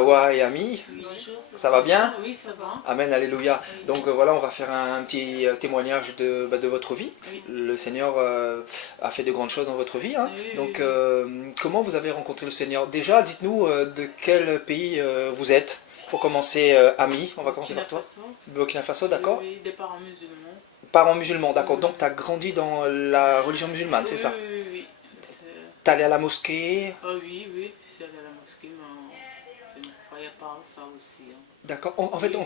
Awa et Ami, Bonjour. ça va bien? Oui, ça va. Amen, alléluia. Oui. Donc voilà, on va faire un petit témoignage de votre vie. Oui. Le Seigneur a fait de grandes choses dans votre vie, hein. Oui, oui, Donc oui. comment vous avez rencontré le Seigneur? Déjà, dites-nous de quel pays vous êtes. Pour commencer, Ami, on va commencer Burkina par toi. Faso. Burkina Faso, Oui, d'accord. oui, des parents musulmans. Parents musulmans, d'accord. Oui, Donc tu as grandi dans la religion musulmane, oui, c'est oui, ça? oui, oui. T'es allé à la mosquée, Ah oui, oui, je suis allée à la mosquée, mais je ne croyais pas à ça aussi, hein. d'accord. En fait, Oui.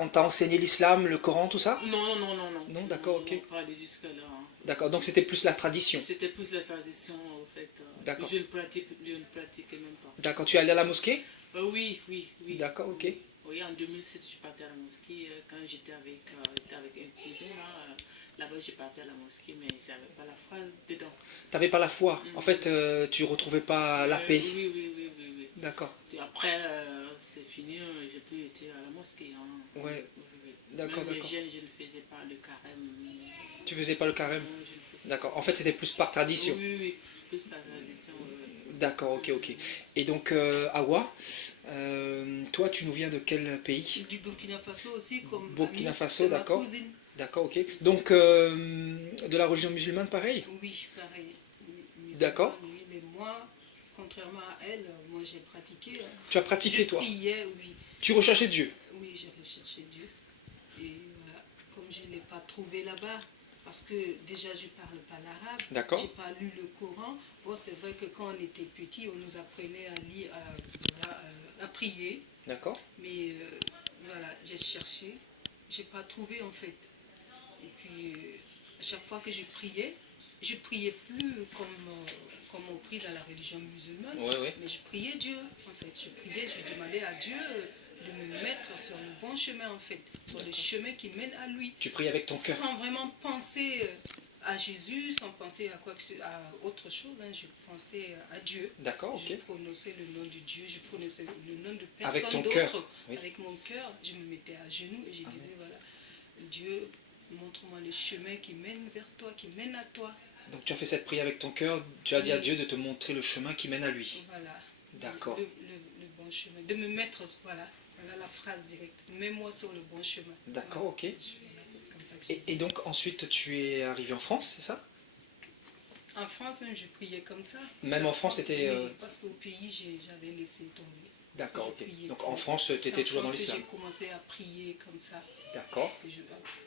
on t'a enseigné l'islam, le Coran, tout ça? Non, non, non, non, non. Non, d'accord, Non, ok. non, pas aller jusque-là, hein. D'accord, donc c'était plus la tradition. C'était plus la tradition, en fait. D'accord. Je ne pratiquais même pas. D'accord, tu es allé à la mosquée? Oui, oui, oui. D'accord, ok. Oui, en 2007, je suis partie à la mosquée quand j'étais avec un cousin là. Là-bas, j'ai parti à la mosquée, mais j'avais pas la foi dedans. T'avais pas la foi. En fait, tu retrouvais pas la paix. Oui, oui, oui, oui, oui. D'accord. Et après, c'est fini, j'ai plus été à la mosquée, hein. Ouais. Oui, oui. D'accord, Même les d'accord. jeunes, je ne faisais pas le carême. Tu faisais pas le carême? Non, je ne faisais D'accord. pas En ça. fait, c'était plus par tradition. Oui, oui, plus par tradition. D'accord, ok, ok. Et donc, Awa, toi, tu nous viens de quel pays? Du Burkina Faso aussi, comme Burkina amie, Faso, c'est ma d'accord. cousine. D'accord, ok. Donc, de la religion musulmane, pareil? Oui, pareil. D'accord. Oui, mais moi, contrairement à elle, moi j'ai pratiqué. Tu as pratiqué, Je toi? priais, oui. Tu recherchais Dieu? Oui, j'ai recherché Dieu. Et voilà, comme je ne l'ai pas trouvé là-bas, parce que déjà je ne parle pas l'arabe, D'accord. je n'ai pas lu le Coran. Bon, c'est vrai que quand on était petit, on nous apprenait à lire, voilà, à prier. D'accord. Mais voilà, j'ai cherché, je n'ai pas trouvé en fait. Et puis, à chaque fois que je priais plus comme on prie dans la religion musulmane, Oui, oui. mais je priais Dieu en fait. Je demandais à Dieu de me mettre sur le bon chemin en fait, sur le chemin qui mène à lui. Tu pries avec ton cœur? Sans vraiment penser à Jésus, sans penser à autre chose, hein. Je pensais à Dieu. D'accord, ok. Je prononçais le nom de Dieu, je prononçais le nom de Avec personne ton cœur, d'autre. oui. Avec mon cœur, je me mettais à genoux et je disais, voilà, Dieu, montre-moi le chemin qui mène vers toi, qui mène à toi. Donc tu as fait cette prière avec ton cœur, tu as dit à Oui. Dieu de te montrer le chemin qui mène à lui. Voilà. D'accord. Le bon chemin. De me mettre, voilà la phrase directe. Mets-moi sur le bon chemin. D'accord, Voilà. ok. Voilà, c'est comme ça que je Et dis. donc ensuite tu es arrivé en France, c'est ça? En France, même, je priais comme ça. Même en France, c'était... Oui, parce qu'au pays, j'avais laissé tomber. D'accord, Je ok. priais Donc plus. en France, tu C'est étais en toujours dans France que l'islam. j'ai commencé à prier comme ça, D'accord,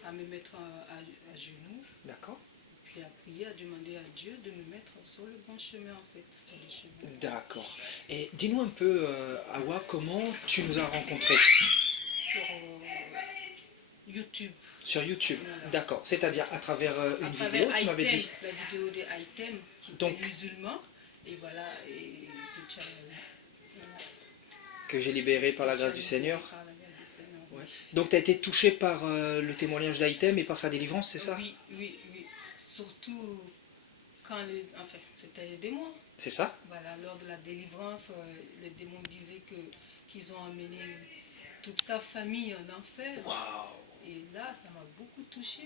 à me mettre à genoux, d'accord. puis à prier, à demander à Dieu de me mettre sur le bon chemin en fait, sur le chemin. D'accord. Et dis-nous un peu, Awa, comment tu nous as rencontrés? Sur YouTube. Sur YouTube. Voilà. D'accord. C'est-à-dire à travers À une travers vidéo, tu m'avais Item, dit. la vidéo de Item, qui Donc- était musulman, et voilà, et que tu as, voilà, Que j'ai libéré par la que tu grâce as du libéré Seigneur. par la grâce du Seigneur, oui. Ouais. Donc tu as été touché par le témoignage d'Item et par sa délivrance, c'est ça? Oui, oui, oui. Surtout quand enfin, c'était les démons. C'est ça? Voilà, lors de la délivrance, les démons disaient qu'ils ont amené toute sa famille en enfer. Waouh! Et là, ça m'a beaucoup touché.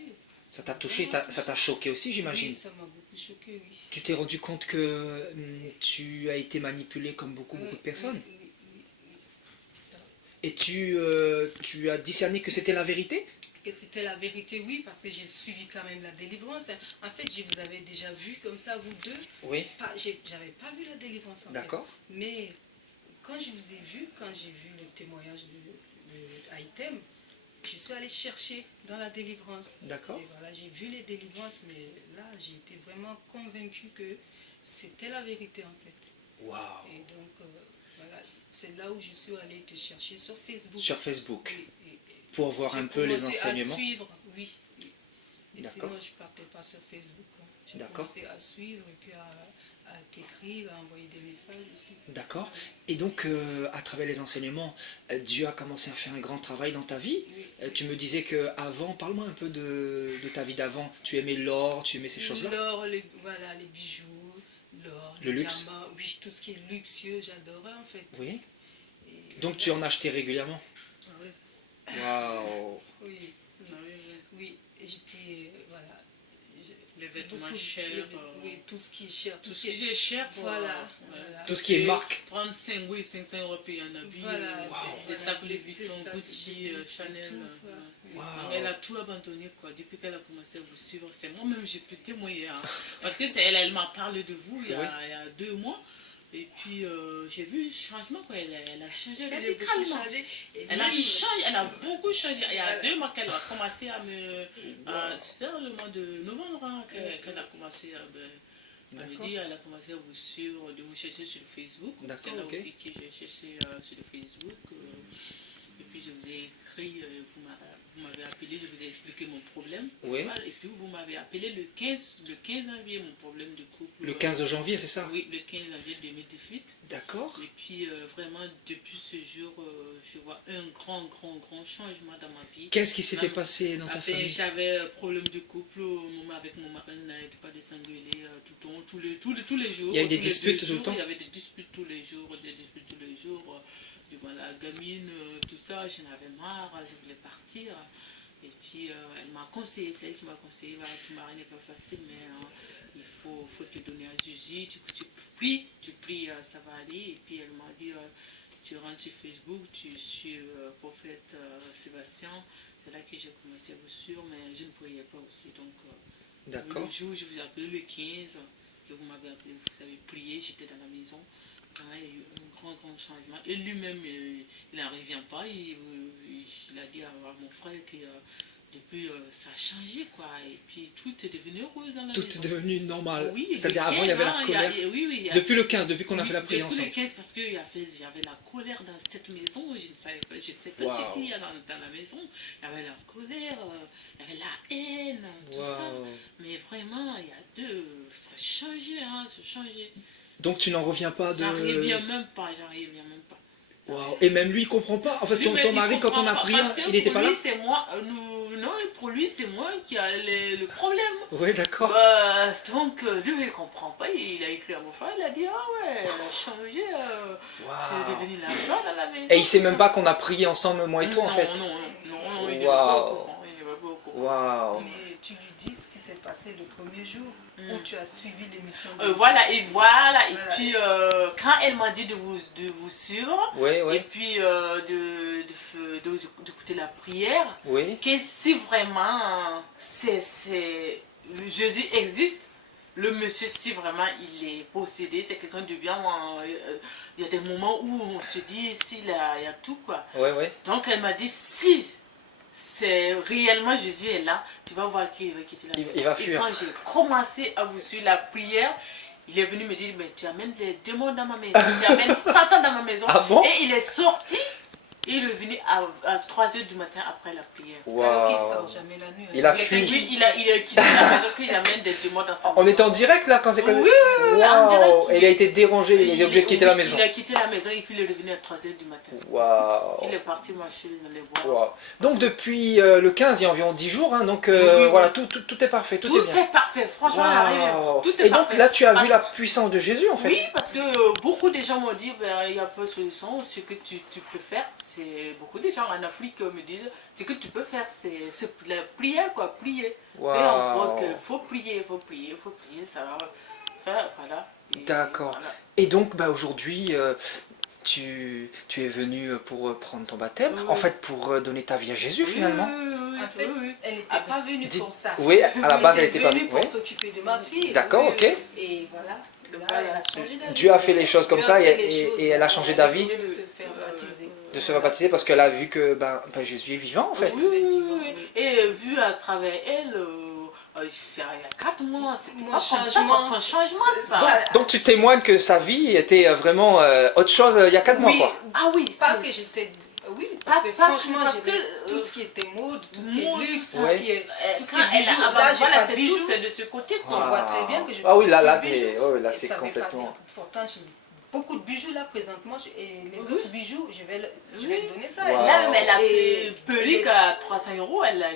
Ça t'a touché, ça t'a choqué aussi, j'imagine. Oui, ça m'a beaucoup choqué, oui. Tu t'es rendu compte que tu as été manipulé comme beaucoup de personnes. Oui, oui, oui, oui, c'est ça. Et tu as discerné que c'était la vérité? Que c'était la vérité, oui, parce que j'ai suivi quand même la délivrance. En fait, je vous avais déjà vu comme ça, vous deux. Oui. J'avais pas vu la délivrance en fait. D'accord. Mais quand je vous ai vu, quand j'ai vu le témoignage de Item, je suis allée chercher dans la délivrance. D'accord. Et voilà, j'ai vu les délivrances, mais là, j'ai été vraiment convaincue que c'était la vérité en fait. Waouh! Et donc, voilà, c'est là où je suis allée te chercher sur Facebook. Sur Facebook. Oui, Pour voir j'ai un peu les commencé enseignements. à suivre, oui. Et D'accord. sinon, je ne partais pas sur Facebook, hein. J'ai D'accord. commencé à suivre et puis à t'écrire, à envoyer des messages aussi. D'accord. Et donc, à travers les enseignements, Dieu a commencé à faire un grand travail dans ta vie. Oui. Tu me disais qu'avant, parle-moi un peu de ta vie d'avant. Tu aimais l'or, tu aimais ces choses-là? L'or, voilà, les bijoux, l'or, Le les luxe. diamants, oui, tout ce qui est luxueux, j'adorais en fait. Oui. Et Donc tu en achetais régulièrement? oui, Waouh! oui, Ah oui, oui. oui, j'étais, voilà, Les je vêtements beaucoup, chers. oui, tout ce qui est cher. Tout ce qui est cher. Voilà. Tout ce qui est Et marque. Prendre 500 euros payer un habit. Voilà, Des sacs Louis des Vuitton, sacs Gucci, Gucci, Chanel. tout, quoi. Wow. Elle a tout abandonné quoi. Depuis qu'elle a commencé à vous suivre. C'est moi-même, j'ai pu témoigner. Hein. Parce que c'est elle m'a parlé de vous il y a 2 mois. Et puis j'ai vu le changement quoi. Elle a changé radicalement. Elle a changé, elle a beaucoup changé. Il y a 2 mois qu'elle a commencé à me. C'était le mois de novembre hein, qu'elle a commencé à me dire. Elle a commencé à vous suivre, de vous chercher sur le Facebook. C'est là aussi que j'ai cherché sur le Facebook. Et puis je vous ai écrit, vous m'avez appelé, je vous ai expliqué mon problème. Oui. Voilà, et puis vous m'avez appelé le 15 janvier, mon problème de couple. Le 15 janvier, c'est ça? Oui, le 15 janvier 2018. D'accord. Et puis vraiment, depuis ce jour, je vois un grand changement dans ma vie. Qu'est-ce qui s'était passé dans ta famille? J'avais un problème de couple avec mon mari, on n'arrêtait pas de s'engueuler tout le temps, tous les jours. Il y avait des disputes tout le temps? Il y avait des disputes tous les jours, devant la gamine, tout ça, j'en avais marre, je voulais partir. Et puis elle m'a conseillé, c'est elle qui m'a conseillé, voilà, ton mari n'est pas facile, mais il faut te donner à Jésus, tu pries, ça va aller. Et puis elle m'a dit, tu rentres sur Facebook, tu suis prophète Sébastien. C'est là que j'ai commencé à vous suivre, mais je ne croyais pas aussi. Donc le jour où je vous ai appelé, le 15, que vous m'avez appelé, vous avez prié, j'étais dans la maison. Il y a eu un grand changement. Et lui-même, il n'en revient pas. Il a dit à mon frère que depuis, ça a changé, quoi. Et puis, tout est devenu rose dans la maison. Tout est devenu normal. Oui, c'est-à-dire avant, il y avait la colère. Depuis le 15, depuis qu'on a fait la prière ensemble. Depuis le 15, parce qu'il y avait la colère dans cette maison. Je ne savais pas, je sais pas ce qu'il y a dans la maison. Il y avait la colère, il y avait la haine, tout ça. Mais vraiment, ça a changé, hein, ça a changé. Donc tu n'en reviens pas de... J'en reviens même pas. Wow. Et même lui, il comprend pas. En fait, ton mari, quand on a prié, il n'était pas là. C'est moi, non, pour lui, c'est moi qui a le problème. Oui, d'accord. Donc, lui, il ne comprend pas. Il a écrit à mon frère, il a dit, ah ouais, elle a changé. C'est devenu la joie dans la maison. Et il ne sait même pas qu'on a prié ensemble, moi et toi, en fait. Non, il n'est pas au courant. Waouh. Mais tu lui dis ce qui s'est passé le premier jour où tu as suivi l'émission. Voilà. Et puis, quand elle m'a dit de vous suivre, et puis d'écouter la prière, que si vraiment Jésus existe, le monsieur, si vraiment il est possédé, c'est quelqu'un de bien, il y a des moments où on se dit, s'il y a tout, quoi. Donc elle m'a dit, si c'est réellement Jésus est là, tu vas voir qu'il va quitter la maison. Il va fuir. Et quand j'ai commencé à vous suivre la prière, il est venu me dire, mais tu amènes les démons dans ma maison, tu amènes Satan dans ma maison. Ah bon? Et il est sorti, et il est venu à 3h du matin après la prière. Alors qu'il ne sort jamais la nuit. Il a fui. Il a quitté la maison que j'amène des démons dans sa maison. On était en direct là quand c'est comme... Oui, en direct. Et il a été dérangé, il est obligé de quitter la maison. Il a quitté la maison et puis il est revenu à 3h du matin. Waouh. Il est parti marcher dans les bois. Donc depuis le 15, il y a environ 10 jours, hein, donc voilà, tout est parfait, tout est bien. Tout est parfait, franchement, tout est parfait. Et donc là, tu as vu la puissance de Jésus en fait. Oui, parce que beaucoup de gens m'ont dit, il n'y a pas de solution, ce que tu peux faire, c'est beaucoup de gens en Afrique me disent, ce que tu peux faire, c'est la prière, quoi, prier. Wow. Il faut prier, ça va faire, voilà. D'accord. Voilà. Et donc aujourd'hui, tu es venu pour prendre ton baptême, en fait pour donner ta vie à Jésus finalement. En fait, elle n'était pas venue pour ça. Oui, à la base elle n'était pas venue pour s'occuper de ma fille. D'accord, ok. Et voilà. Là, elle a changé d'avis. Dieu a fait les choses comme ça et elle a changé d'avis. De se faire baptiser. De se faire baptiser parce qu'elle a vu que Jésus est vivant en fait. Oui. Et vu à travers elle, il y a 4 mois, c'était pas son changement, ça. Donc tu témoignes que sa vie était vraiment autre chose il y a 4 mois quoi. Ah oui, pas que j'étais... Oui, parce que franchement, tout ce qui était mode, tout ce qui est luxe, tout ce qui est bijoux, là j'ai pas de bijoux, c'est de ce côté. Je vois très bien que je ah oui, là c'est ça complètement... Pourtant, j'ai beaucoup de bijoux là présentement, et les autres bijoux, je vais lui donner ça. Là, mais la perruque à 300 €, elle va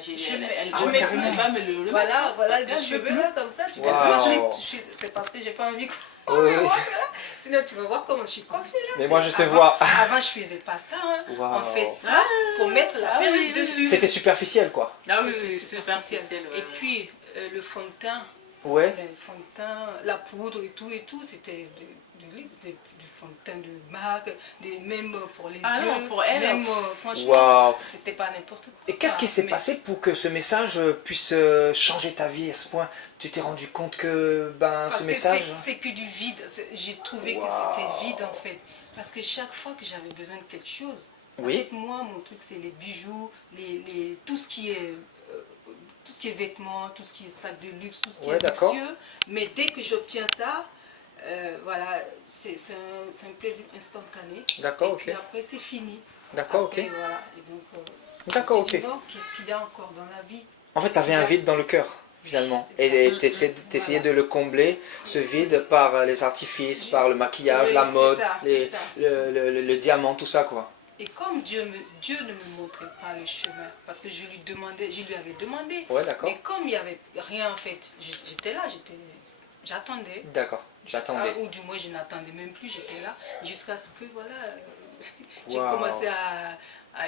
me le remettre. Voilà, des cheveux là comme ça, tu vas c'est parce que j'ai pas envie sinon tu vas voir comment je suis coiffée là. Mais moi je te vois. Avant je faisais pas ça, on fait ça pour mettre la perruque dessus. C'était superficiel quoi. Ah oui, superficiel. Et puis le fond de teint, Ouais. Les fonds de teint, la poudre et tout, c'était du fond de teint de marque, même pour les Ah yeux, non, pour elle, même franchement, Waouh. c'était pas n'importe quoi. Et qu'est-ce qui s'est Mais- passé pour que ce message puisse changer ta vie à ce point? Tu t'es rendu compte que ce Parce que message... c'est que du vide. J'ai trouvé que Waouh. c'était vide en fait. Parce que chaque fois que j'avais besoin de quelque chose, Oui. en fait, moi, mon truc, c'est les bijoux, tout ce qui est vêtements, tout ce qui est sac de luxe, tout ce qui Ouais, est d'accord. luxueux. Mais dès que j'obtiens ça, voilà, c'est un plaisir instantané. D'accord, Et ok. puis après, c'est fini. D'accord, ok. Après, voilà. Et donc, D'accord, je me suis ok. dit, non, qu'est-ce qu'il y a encore dans la vie? En fait, tu avais un vide dans le cœur, finalement. C'est ça. Et t'essayais de le combler, ce vide, par les artifices, par le maquillage, Oui, la c'est mode, ça, les, c'est ça. le diamant, tout ça, quoi. Et comme Dieu ne me montrait pas le chemin, parce que je lui avais demandé, Ouais, d'accord. mais comme il n'y avait rien en fait, j'étais là, j'attendais. D'accord, j'attendais. Ou du moins je n'attendais même plus, j'étais là, jusqu'à ce que voilà, j'ai Waouh. commencé à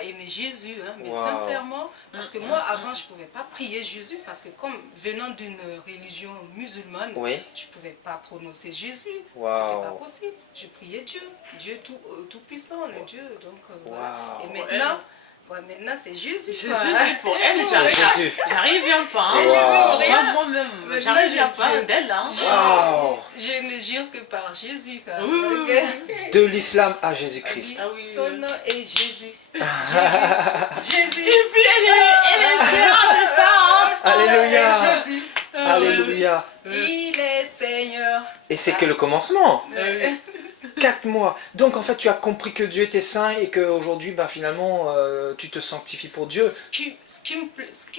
aimer Jésus, hein, mais Waouh. sincèrement, parce que moi avant je ne pouvais pas prier Jésus, parce que comme venant d'une religion musulmane, Oui. je ne pouvais pas prononcer Jésus, Waouh. c'était pas possible, je priais Dieu tout puissant, le Dieu, donc voilà. Waouh. Et maintenant c'est Jésus. C'est quoi. Jésus pour elle, Jésus. j'arrive bien pas. C'est Hein. Jésus, rien. Moi-même, Maintenant, j'arrive bien je- pas je- d'elle. Hein. Waouh. Je ne jure que par Jésus. Quoi. Oui. Ok. De l'islam à Jésus-Christ. Ah oui. Son nom est Jésus. Jésus. Et puis elle est fière de ça. Hein. Alléluia. Son nom est Jésus. Alléluia. Il est Seigneur. Et c'est que le commencement. Euh, 4 mois. Donc en fait, tu as compris que Dieu était saint et qu'aujourd'hui, finalement, tu te sanctifies pour Dieu. Ce qui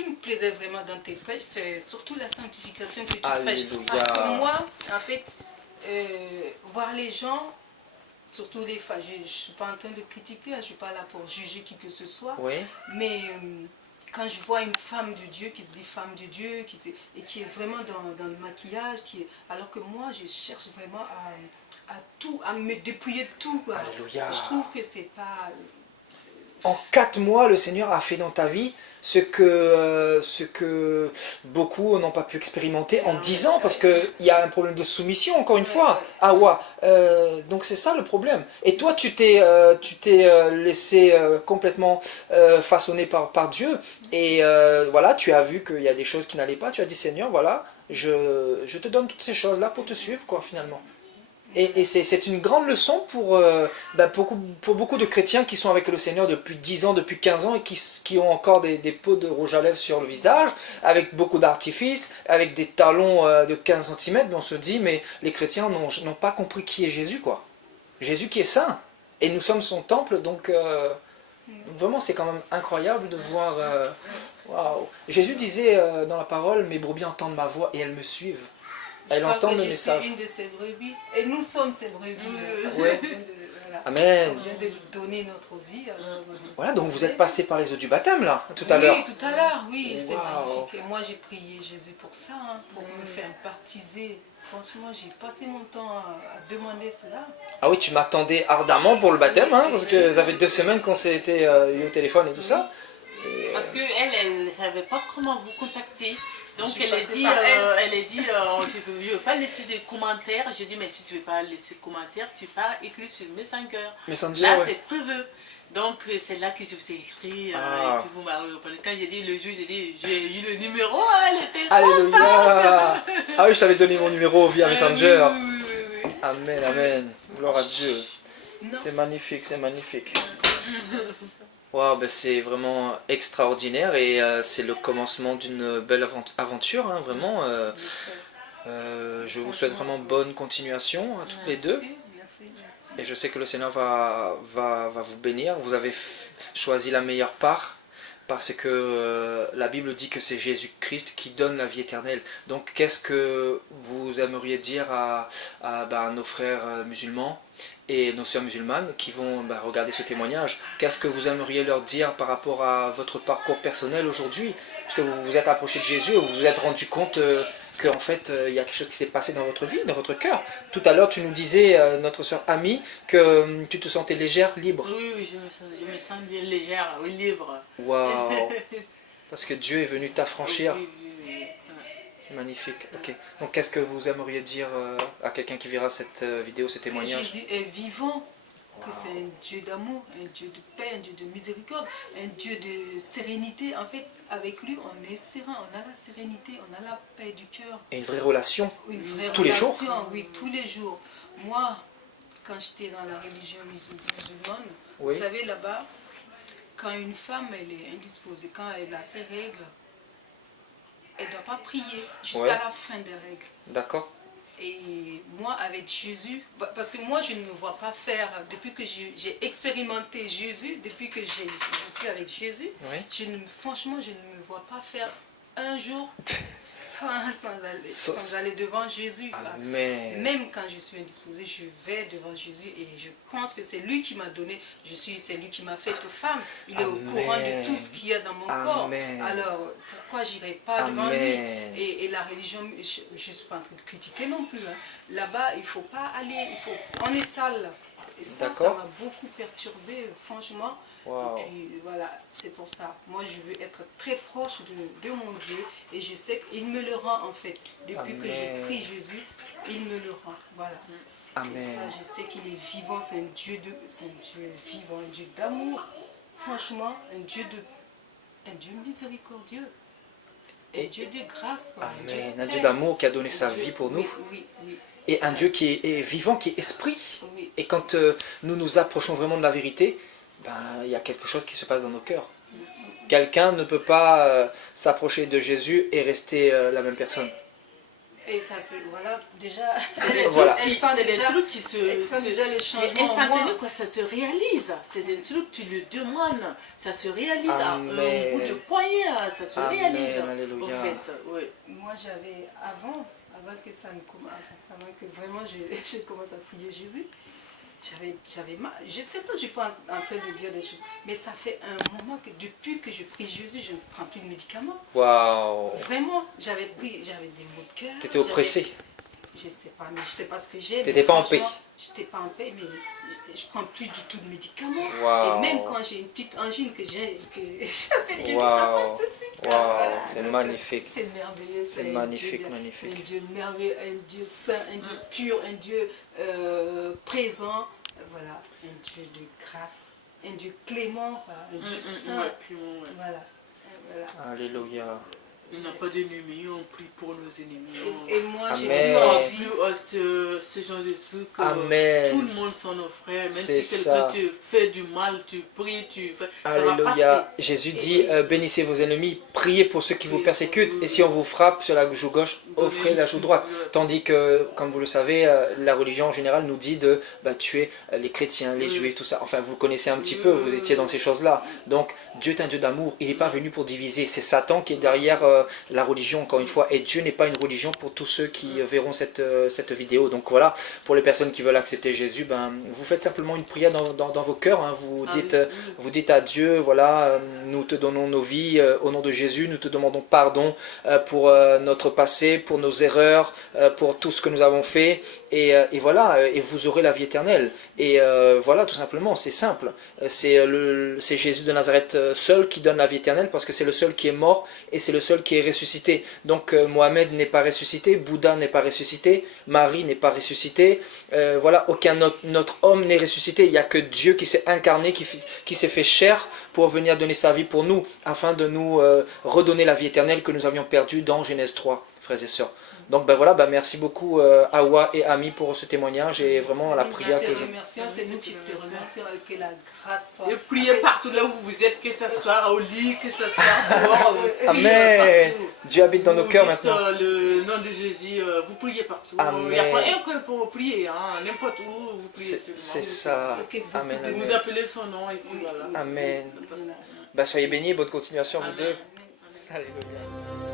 me plaisait vraiment dans tes prêches, c'est surtout la sanctification que tu prêches. Alléluia. Parce que moi, en fait, voir les gens, surtout les femmes, je ne suis pas en train de critiquer, je ne suis pas là pour juger qui que ce soit, Oui. mais quand je vois une femme de Dieu qui se dit femme de Dieu et qui est vraiment dans le maquillage, alors que moi, je cherche vraiment à me dépouiller de tout. Quoi. Alléluia. Je trouve que c'est pas... En 4 mois, le Seigneur a fait dans ta vie ce que beaucoup n'ont pas pu expérimenter en 10 ans, parce qu'il y a un problème de soumission, encore une fois. Ah ouais, donc c'est ça le problème. Et toi, tu t'es laissé complètement façonner par Dieu, et voilà, tu as vu qu'il y a des choses qui n'allaient pas, tu as dit, Seigneur, voilà, je te donne toutes ces choses-là pour te suivre, quoi, finalement. Et c'est une grande leçon pour beaucoup de chrétiens qui sont avec le Seigneur depuis 10 ans, depuis 15 ans, et qui ont encore des pots de rouge à lèvres sur le visage, avec beaucoup d'artifices, avec des talons de 15 cm. On se dit, mais les chrétiens n'ont pas compris qui est Jésus, quoi. Jésus qui est saint. Et nous sommes son temple, donc vraiment c'est quand même incroyable de voir... waouh. Jésus disait dans la parole, mes brebis entendent ma voix et elles me suivent. Elles entendent le message. Je suis une de ces brebis. Et nous sommes ces brebis. Parce Ouais. qu'on vient de, voilà, Amen. on vient de donner notre vie. Alors, Voilà, donc vous êtes passé par les eaux du baptême, là, tout à l'heure. Oui, tout à l'heure, oui. C'est Waouh. magnifique. Et moi, j'ai prié Jésus pour ça, hein, pour me faire baptiser. Franchement, j'ai passé mon temps à demander cela. Ah oui, tu m'attendais ardemment pour le baptême, hein, parce que ça fait 2 semaines qu'on s'était eu au téléphone et tout ça. Parce qu'elle ne savait pas comment vous contacter. Donc Je suis elle a passée dit, par elle. je ne veux pas laisser de commentaires. J'ai dit, mais si tu ne veux pas laisser de commentaires, tu pars écrire sur Messenger. Messenger, Là, ouais. c'est prévu. Donc c'est là que je vous ai écrit. Ah. Et puis vous m'avez répondu. Quand j'ai dit le jour, j'ai dit, j'ai eu le numéro, elle était Alléluia. Ah oui, je t'avais donné mon numéro via Messenger. Oui. Amen, amen. Gloire à Dieu. Non. C'est magnifique, c'est magnifique. Wow, c'est vraiment extraordinaire, et c'est le commencement d'une belle aventure, hein, vraiment. Je vous souhaite vraiment bonne continuation à toutes les deux. Merci. Et je sais que le Seigneur va vous bénir. Vous avez choisi la meilleure part, parce que la Bible dit que c'est Jésus-Christ qui donne la vie éternelle. Donc qu'est-ce que vous aimeriez dire à nos frères musulmans et nos sœurs musulmanes qui vont regarder ce témoignage? Qu'est-ce que vous aimeriez leur dire par rapport à votre parcours personnel aujourd'hui? Parce que vous vous êtes approché de Jésus et vous vous êtes rendu compte qu'en fait il y a quelque chose qui s'est passé dans votre vie, dans votre cœur. Tout à l'heure tu nous disais, notre sœur Ami, que tu te sentais légère, libre. Oui, je me sens bien légère, libre. Waouh. Parce que Dieu est venu t'affranchir. Oui. C'est Magnifique, ok. Donc qu'est-ce que vous aimeriez dire à quelqu'un qui verra cette vidéo, ce Que témoignage? Jésus est vivant, que Wow. c'est un Dieu d'amour, un Dieu de paix, un Dieu de miséricorde, un Dieu de sérénité. En fait, avec lui, on est serein, on a la sérénité, on a la paix du cœur. Et une vraie relation Une vraie tous les jours? relation, oui, tous les jours. Moi, quand j'étais dans la religion musulmane, Oui. vous savez, là-bas, quand une femme elle est indisposée, quand elle a ses règles, elle ne doit pas prier jusqu'à Ouais. la fin des règles. D'accord. Et moi, avec Jésus, parce que moi, je ne me vois pas faire, depuis que j'ai expérimenté Jésus, depuis que je suis avec Jésus, Oui. franchement, je ne me vois pas faire un jour sans aller devant Jésus. Amen. Même quand je suis indisposée, je vais devant Jésus et je pense que c'est lui qui m'a donné, c'est lui qui m'a faite femme. Il est au courant de tout ce qu'il y a dans mon corps. Alors, pourquoi j'irai pas devant lui? Et la religion, je ne suis pas en train de critiquer non plus. Hein. Là-bas, il ne faut pas aller, on est sale. Et ça m'a beaucoup perturbée, franchement. Wow. Et puis voilà, c'est pour ça. Moi, je veux être très proche de mon Dieu et je sais qu'il me le rend en fait. Depuis que je prie Jésus, il me le rend. Voilà. Amen. Et ça, je sais qu'il est vivant, c'est un Dieu vivant, un Dieu d'amour. Franchement, un Dieu miséricordieux. Un Dieu de grâce. Amen. Un Dieu d'amour qui a donné sa vie pour nous. Oui. Et un Dieu qui est vivant, qui est esprit. Oui. Et quand nous nous approchons vraiment de la vérité, ben, il y a quelque chose qui se passe dans nos cœurs. Quelqu'un ne peut pas s'approcher de Jésus et rester la même personne. Et ça se, voilà, déjà, C'est des trucs qui se déjà les changements instantané, quoi, ça se réalise. C'est des trucs, tu le demandes, ça se réalise. Amen. À un bout de poignet, ça se réalise. Alléluia. En fait, oui. Moi, j'avais, avant que ça ne commence, avant que vraiment je commence à prier Jésus, j'avais mal. Je sais pas, je suis pas en train de dire des choses, mais ça fait un moment que depuis que je prie Jésus, je ne prends plus de médicaments. Waouh. Vraiment, j'avais des maux de cœur. T'étais oppressé. Je sais pas, mais je sais pas ce que j'ai. T'étais pas en paix. J'étais pas en paix, mais je prends plus du tout de médicaments. Wow. Et même quand j'ai une petite angine que j'appelle Jésus, Wow. ça passe tout de suite. Wow. Voilà. C'est magnifique. C'est merveilleux. C'est magnifique, magnifique. Un Dieu merveilleux, un Dieu saint, un Dieu pur, un Dieu présent. Voilà, un Dieu de grâce, un Dieu clément, un Dieu saint. Voilà. Alléluia. On n'a pas d'ennemis, on prie pour nos ennemis. Et moi, j'ai Amen. On a vu ce genre de trucs. Amen. Tout le monde sont nos frères. Même C'est si quelqu'un ça. te fait du mal, tu pries, tu fais. Ça va Alléluia. passer. Jésus dit, bénissez vos ennemis, priez pour ceux qui vous persécutent, et si on vous frappe sur la joue gauche, offrez la joue droite. Tandis que, comme vous le savez, la religion en général nous dit de tuer les chrétiens, les juifs, tout ça. Enfin, vous connaissez un petit peu, vous étiez dans ces choses-là. Donc, Dieu est un Dieu d'amour, il n'est pas venu pour diviser. C'est Satan qui est derrière la religion, encore une fois. Et Dieu n'est pas une religion pour tous ceux qui verront cette vidéo. Donc voilà, pour les personnes qui veulent accepter Jésus, vous faites simplement une prière dans vos cœurs. Hein. Vous dites à Dieu, voilà, nous te donnons nos vies, au nom de Jésus, nous te demandons pardon pour notre passé, pour nos erreurs, pour tout ce que nous avons fait. Et voilà, et vous aurez la vie éternelle. Et voilà, tout simplement, c'est simple. C'est Jésus de Nazareth seul qui donne la vie éternelle, parce que c'est le seul qui est mort et c'est le seul qui est ressuscité. Donc Mohamed n'est pas ressuscité, Bouddha n'est pas ressuscité, Marie n'est pas ressuscité, voilà, aucun notre homme n'est ressuscité. Il n'y a que Dieu qui s'est incarné, qui s'est fait chair pour venir donner sa vie pour nous, afin de nous redonner la vie éternelle que nous avions perdue dans Genèse 3, frères et sœurs. Donc voilà, merci beaucoup Awa et Ami pour ce témoignage et vraiment la prière que c'est nous qui te remercions, que la grâce soit... Et priez partout là où vous êtes, que ce soit au lit, que ce soit dehors. Amen. Dieu habite dans nos cœurs maintenant. Le nom de Jésus, vous priez partout. Amen. Il n'y a pas un coin pour prier, hein. N'importe où vous priez. C'est ça. Amen. Vous appelez son nom et puis voilà. Amen. Soyez bénis, bonne continuation vous deux. Alléluia.